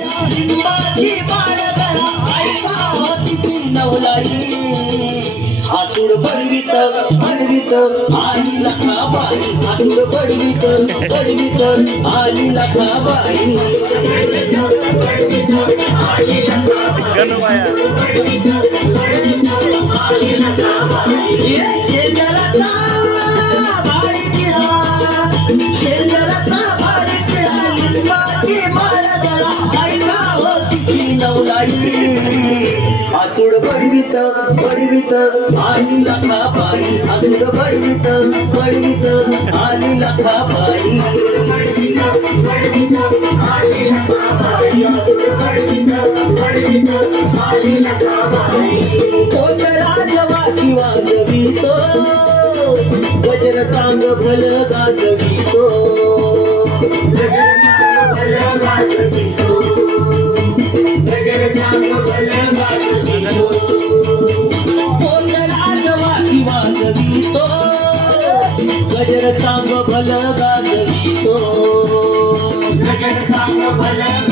लिंबाची बाळगळा ऐका तिची नवलाई आसूड बडवीत बडवीत आली लखाबाई आसूड बडवीत बडवीत आली लखाबाई शेंदराचा बाळी टिळा शेंदराचा बाळी टिळा लिंबाची बाळगळा ऐका तिची नवलाई आसूड बडवीत बडवीत आली लखाबाई आसूड बडवीत बडवीत आली लखाबाई कोण राजवाची वाजवितो गजर चांग भल गाजवितो गजर चांग भल गाजवितो गजर चांग भल गाजवितो कोण राजवाची वाजवितो गजर चांग भल गाजवितो गजर चांग भल